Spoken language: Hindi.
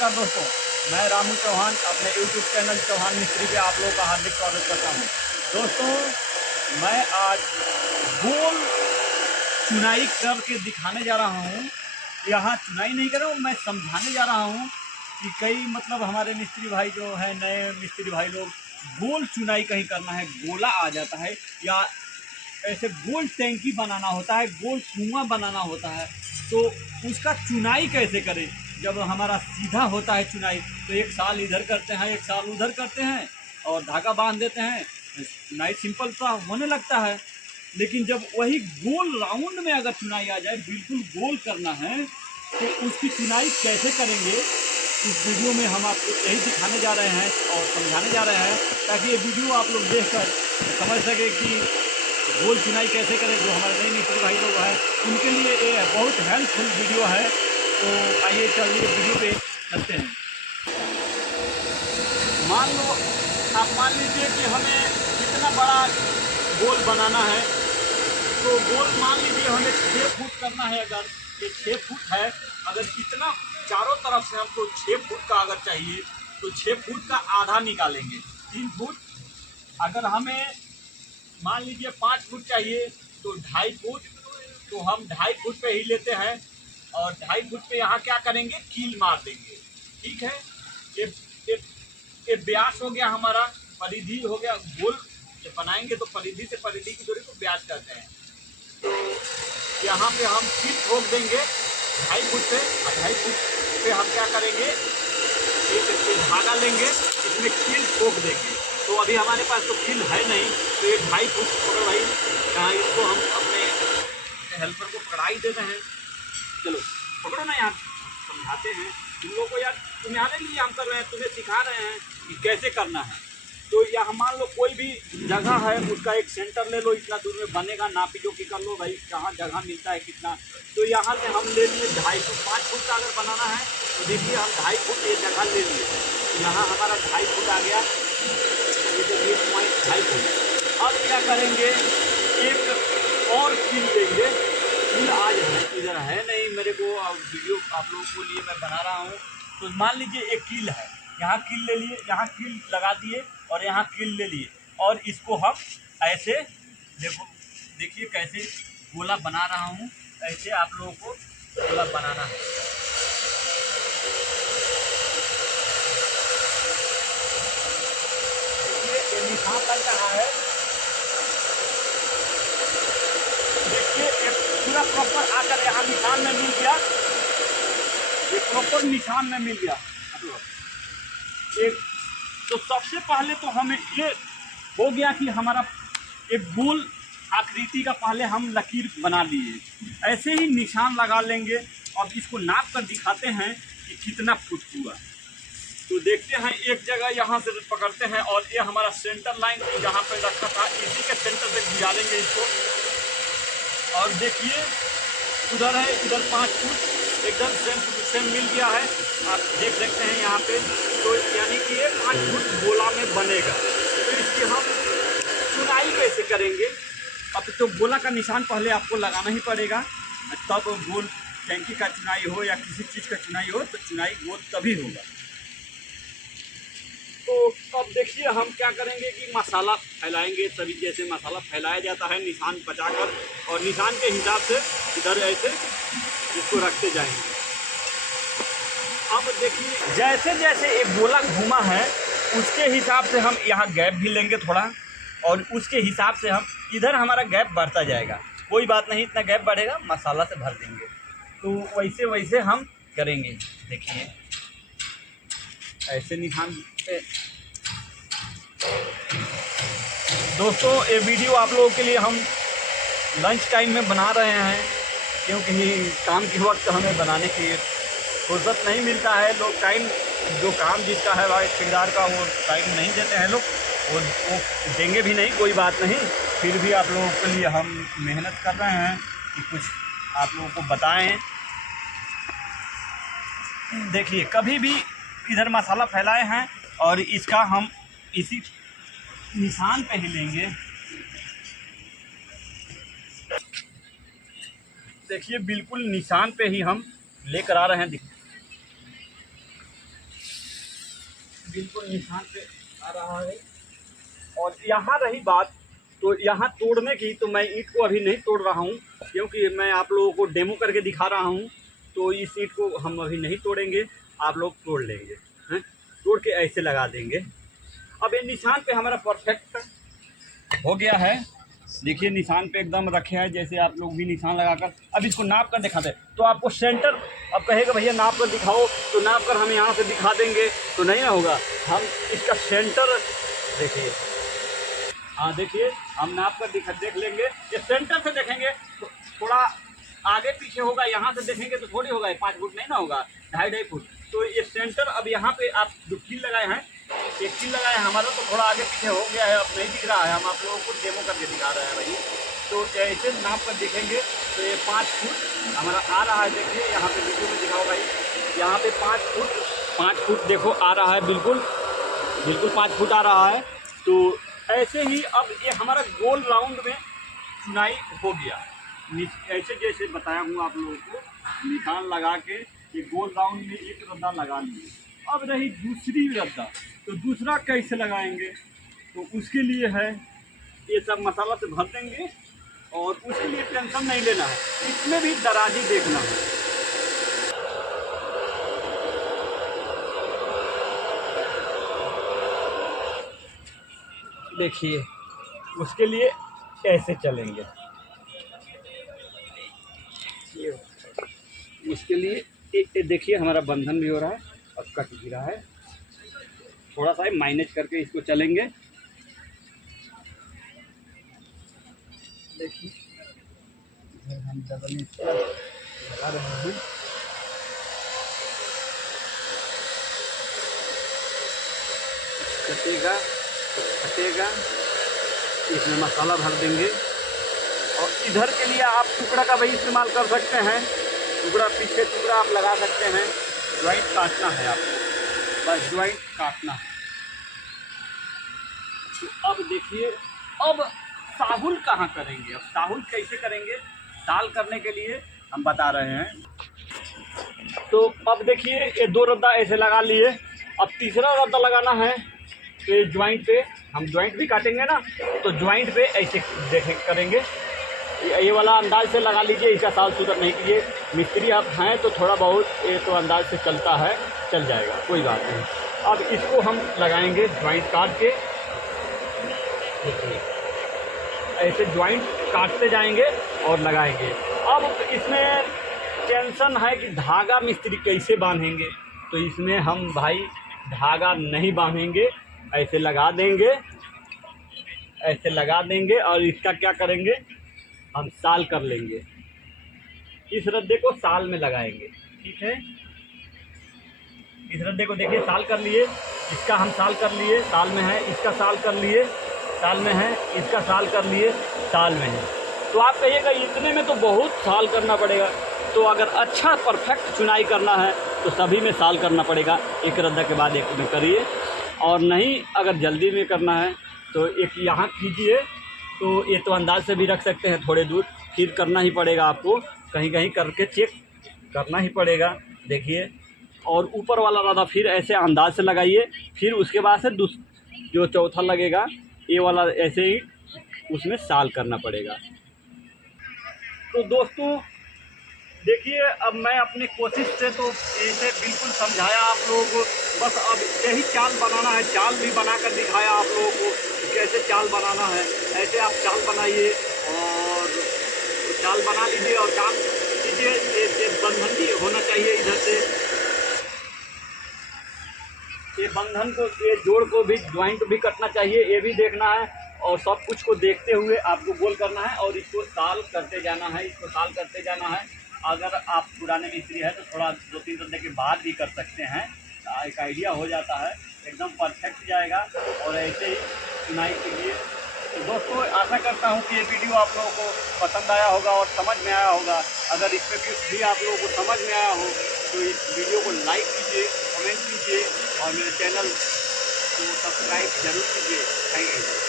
नमस्कार दोस्तों, मैं रामू चौहान अपने YouTube चैनल चौहान मिस्त्री पे आप लोगों का हार्दिक स्वागत करता हूं। दोस्तों, मैं आज गोल चुनाई करके दिखाने जा रहा हूं। यहाँ चुनाई नहीं कर रहा हूँ, मैं समझाने जा रहा हूं कि कई हमारे मिस्त्री भाई जो है, नए मिस्त्री भाई लोग गोल चुनाई कहीं करना है, गोला आ जाता है या ऐसे गोल टैंकी बनाना होता है, गोल कुआं बनाना होता है, तो उसका चुनाई कैसे करें। जब हमारा सीधा होता है चुनाई तो एक साल इधर करते हैं, एक साल उधर करते हैं और धागा बांध देते हैं, चुनाई सिंपल सा होने लगता है। लेकिन जब वही गोल राउंड में अगर चुनाई आ जाए, बिल्कुल गोल करना है, तो उसकी चुनाई कैसे करेंगे, इस वीडियो में हम आपको यही दिखाने जा रहे हैं और समझाने जा रहे हैं, ताकि ये वीडियो आप लोग देखकर समझ सके कि गोल चुनाई कैसे करें। जो हमारे नए मिस्त्री भाई लोग हैं उनके लिए ये बहुत हेल्पफुल वीडियो है। तो आइए चलिए वीडियो पे चलते हैं। मान लीजिए कि हमें कितना बड़ा गोल बनाना है, तो गोल मान लीजिए हमें 6 फुट करना है। अगर ये 6 फुट है, अगर इतना चारों तरफ से हमको 6 फुट का अगर चाहिए तो 6 फुट का आधा निकालेंगे, 3 फुट। अगर हमें मान लीजिए 5 फुट चाहिए तो 2.5 फुट, तो हम 2.5 फुट पे ही लेते हैं और 2.5 फुट पे यहाँ क्या करेंगे, कील मार देंगे। ठीक है, ये ये ये व्यास हो गया हमारा, परिधि हो गया। गोल जब बनाएंगे तो परिधि से परिधि की दूरी को व्यास कहते हैं। तो यहाँ पे हम कील ठोक देंगे 2.5 फुट पे, और 2.5 फुट पे हम क्या करेंगे, एक धागा लेंगे, इसमें कील ठोक देंगे। तो अभी हमारे पास तो कील है नहीं, तो ये 2.5 फुट पकड़ो भाई, यहाँ इसको हम अपने हेल्पर को पकड़ा ही देते हैं। चलो पकड़ो ना यार, समझाते हैं तुम लोग को यार, तुम्हारे लिए हम कर रहे हैं, तुम्हें सिखा रहे हैं कि कैसे करना है। तो यहाँ मान लो कोई भी जगह है, उसका एक सेंटर ले लो, इतना दूर में बनेगा, नापी जोखी कर लो भाई, कहाँ जगह मिलता है कितना। तो यहाँ से हम ले लिए 2.5 फुट। 5 फुट का अगर बनाना है तो देखिए हम 2.5 फुट ये जगह ले लिए, यहाँ हमारा 2.5 फुट आ गया, ये देखिए पॉइंट 2.5 फुट। अब क्या करेंगे, एक और कील लेंगे। कील आज इधर है नहीं मेरे को, वीडियो आप लोगों को लिए मैं बना रहा हूँ। तो मान लीजिए एक कील है, यहाँ कील ले लिए, यहाँ कील लगा दिए और यहाँ कील ले लिए, और इसको हम ऐसे देखिए कैसे गोला बना रहा हूँ, ऐसे आप लोगों को गोला बनाना है। देखिए ये निशान लग रहा है, देखिए एक पूरा प्रॉपर आकर यहाँ निशान में मिल गया, ये प्रॉपर निशान में मिल गया एक। तो सबसे पहले तो हमें ये हो गया कि हमारा एक गोल आकृति का पहले हम लकीर बना लिए, ऐसे ही निशान लगा लेंगे। अब इसको नाप कर दिखाते हैं कि कितना फुट हुआ। तो देखते हैं, एक जगह यहाँ से पकड़ते हैं और ये हमारा सेंटर लाइन जहाँ पे रखा था, इसी के सेंटर से गुजारेंगे इसको। और देखिए उधर है, इधर 5 फुट एकदम सेम टू सेम मिल गया है, आप देख सकते हैं यहाँ पे। तो यानी कि ये 5 फुट गोला में बनेगा। तो इसकी हम चुनाई कैसे करेंगे, अब तो गोला का निशान पहले आपको लगाना ही पड़ेगा, तब गोल टैंकी का चुनाई हो या किसी चीज़ का चुनाई हो, तो चुनाई गोल तभी होगा। तो अब देखिए हम क्या करेंगे कि मसाला फैलाएंगे, सभी जैसे मसाला फैलाया जाता है निशान बचाकर, और निशान के हिसाब से इधर ऐसे इसको रखते जाएंगे। अब देखिए जैसे जैसे एक गोला घूमा है, उसके हिसाब से हम यहाँ गैप भी लेंगे थोड़ा, और उसके हिसाब से हम इधर हमारा गैप बढ़ता जाएगा। कोई बात नहीं, इतना गैप बढ़ेगा, मसाला से भर देंगे। तो वैसे वैसे हम करेंगे। देखिए ऐसे निशान पे। दोस्तों ये वीडियो आप लोगों के लिए हम लंच टाइम में बना रहे हैं, क्योंकि काम के वक्त हमें बनाने की फुर्सत नहीं मिलता है। लोग टाइम, जो काम जिसका है भाई ठेकेदार का, वो टाइम नहीं देते हैं लोग, वो देंगे भी नहीं, कोई बात नहीं। फिर भी आप लोगों के लिए हम मेहनत कर रहे हैं कि कुछ आप लोगों को बताएं। देखिए कभी भी इधर मसाला फैलाए हैं और इसका हम इसी निशान पे ही लेंगे। देखिए बिल्कुल निशान पे ही हम लेकर आ रहे हैं। बिल्कुल निशान पे आ रहा है। और यहाँ रही बात, तो यहाँ तोड़ने की, तो मैं ईंट को अभी नहीं तोड़ रहा हूँ, क्योंकि मैं आप लोगों को डेमो करके दिखा रहा हूँ। तो इस ईंट को हम अभी नहीं तोड़ेंगे, आप लोग तोड़ लेंगे हैं, तोड़ के ऐसे लगा देंगे। अब ये निशान पे हमारा परफेक्ट हो गया है। देखिए निशान पे एकदम रखे हैं, जैसे आप लोग भी निशान लगाकर अब इसको नाप कर दिखाते हैं। तो आपको सेंटर, अब कहेगा भैया नाप कर दिखाओ, तो नाप कर हम यहाँ से दिखा देंगे तो नहीं ना होगा। हम इसका सेंटर देखिए, हाँ देखिए हम नाप कर देख लेंगे। ये सेंटर से देखेंगे तो थोड़ा आगे पीछे होगा, यहाँ से देखेंगे तो थोड़ी होगा, 5 फुट नहीं ना होगा, 2.5 फुट। तो ये सेंटर अब यहाँ पे आप जो कील लगाए हैं, एक कील लगाए हैं हमारा, तो थोड़ा आगे पीछे हो गया है, अब नहीं दिख रहा है। हम आप लोगों को डेमो करके दिखा रहे हैं भाई। तो ऐसे नाप कर देखेंगे तो ये 5 फुट हमारा आ रहा है। देखिए यहाँ पे वीडियो में दिखाओ भाई, यहाँ पे 5 फुट देखो आ रहा है, बिल्कुल 5 फुट आ रहा है। तो ऐसे ही अब ये हमारा गोल राउंड में चुनाई हो गया। ऐसे जैसे बताया हूँ आप लोगों को, निशान लगा के ये गोल राउंड में एक रद्दा लगा लिए। अब रही दूसरी रद्दा, तो दूसरा कैसे लगाएंगे, तो उसके लिए है ये सब मसाला से भर देंगे, और उसके लिए टेंशन नहीं लेना है, इसमें भी दराजी देखना है। देखिए उसके लिए ऐसे चलेंगे, उसके लिए देखिए हमारा बंधन भी हो रहा है और कट भी रहा है। थोड़ा सा माइनस करके इसको चलेंगे। देखिए हम डबल लगा रहे हैं, कटेगा तो कटेगा, इसमें मसाला भर देंगे। और इधर के लिए आप टुकड़ा का भी इस्तेमाल कर सकते हैं, टुकड़ा पीछे टुकड़ा आप लगा सकते हैं। ज्वाइंट काटना है आपको, बस ज्वाइंट काटना है। तो अब देखिए, अब साहुल कहाँ करेंगे, अब साहुल कैसे करेंगे, साल करने के लिए हम बता रहे हैं। तो अब देखिए ये 2 रद्दा ऐसे लगा लिए, अब तीसरा रद्दा लगाना है। तो ये ज्वाइंट पे हम ज्वाइंट भी काटेंगे ना, तो ज्वाइंट पे ऐसे देखें करेंगे। ये वाला अंदाज से लगा लीजिए, इसका साल सुधर नहीं कीजिए। मिस्त्री आप हैं तो थोड़ा बहुत ये तो अंदाज से चलता है, चल जाएगा, कोई बात नहीं। अब इसको हम लगाएंगे ज्वाइंट काट के। देखिए ऐसे ज्वाइंट काटते जाएंगे और लगाएंगे। अब इसमें टेंशन है कि धागा मिस्त्री कैसे बांधेंगे, तो इसमें हम भाई धागा नहीं बांधेंगे, ऐसे लगा देंगे, ऐसे लगा देंगे। और इसका क्या करेंगे, हम साल कर लेंगे, इस रद्दे को साल में लगाएंगे, ठीक है। इस रद्दे को देखिए साल कर लिए, इसका हम साल कर लिए, साल में है, इसका साल कर लिए, साल में है, इसका साल कर लिए, साल में है। तो आप कहिएगा इतने में तो बहुत साल करना पड़ेगा। तो अगर अच्छा परफेक्ट चुनाई करना है तो सभी में साल करना पड़ेगा, एक रद्दा के बाद एक में करिए। और नहीं अगर जल्दी में करना है तो एक यहाँ कीजिए, तो ये तो अंदाज से भी रख सकते हैं थोड़े दूर, फिर करना ही पड़ेगा आपको, कहीं कहीं करके चेक करना ही पड़ेगा। देखिए, और ऊपर वाला रद्दा फिर ऐसे अंदाज से लगाइए, फिर उसके बाद से जो चौथा लगेगा ये वाला ऐसे ही उसमें साल करना पड़ेगा। तो दोस्तों देखिए, अब मैं अपनी कोशिश से तो इसे बिल्कुल समझाया आप लोगों को, बस अब यही चाल बनाना है, चाल भी बना कर दिखाया आप लोगों को कि कैसे चाल बनाना है। ऐसे आप चाल बनाइए और चाल बना लीजिए और काम कीजिए। ये बंधन भी होना चाहिए इधर से, ये बंधन को, ये जोड़ को भी, ज्वाइंट भी कटना चाहिए, ये भी देखना है। और सब कुछ को देखते हुए आपको गोल करना है और इसको साल करते जाना है, इसको साल करते जाना है। अगर आप पुराने मिस्त्री हैं तो थोड़ा 2-3 रद्दे के बाद भी कर सकते हैं, एक आइडिया हो जाता है, एकदम परफेक्ट जाएगा। और ऐसे ही चुनाई कीजिए। तो दोस्तों आशा करता हूँ कि ये वीडियो आप लोगों को पसंद आया होगा और समझ में आया होगा। अगर इसमें कुछ भी आप लोगों को समझ में आया हो तो इस वीडियो को लाइक कीजिए, कमेंट कीजिए और मेरे चैनल को सब्सक्राइब जरूर कीजिए। Thank you.